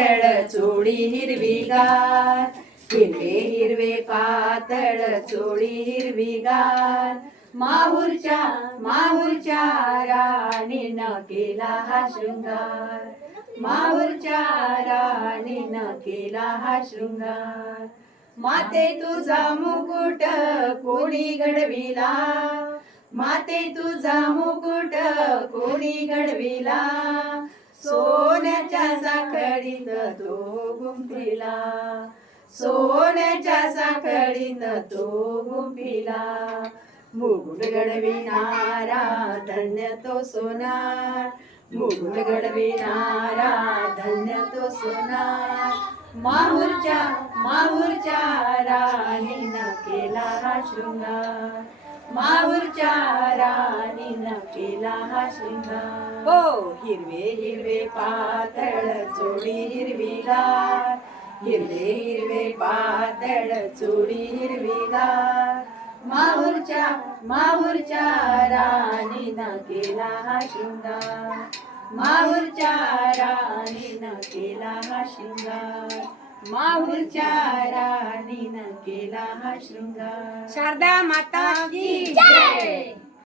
पातळ चोळी हिरवीगार. हिरवे हिरवे पातळ चोळी हिरवीगार. माहूरच्या माहूरच्या राणीनं केला हा शृंगार. माहूरच्या राणीनं केला हा शृंगार. माते तुझा मुकुट कोणी घडविला? माते तुझा मुकुट कोणी घडविला? सोन्याच्या साखळीत तो गुंफिला. सोन्याच्या साखळीत तो गुंफिला. मुगुड घडविणारा धन्य तो सोनार. मुगुड घडविणारा धन्य तो सोनार. माहूरच्या माहूरच्या राणीनं केला हा शृंगार. चारानी न केला हा शृंगार हो हिरवे हिरवे पातळ चोळी हिरवीगार हिरवे हिरवे पातळ चोळी हिरवीगार माहूरच्या माहूरच्या राणीनं केला हा शिंगार माहूरच्या न केला हा शिंगार माहूरच्या राणी केला हा शृंगार शारदा माता की जय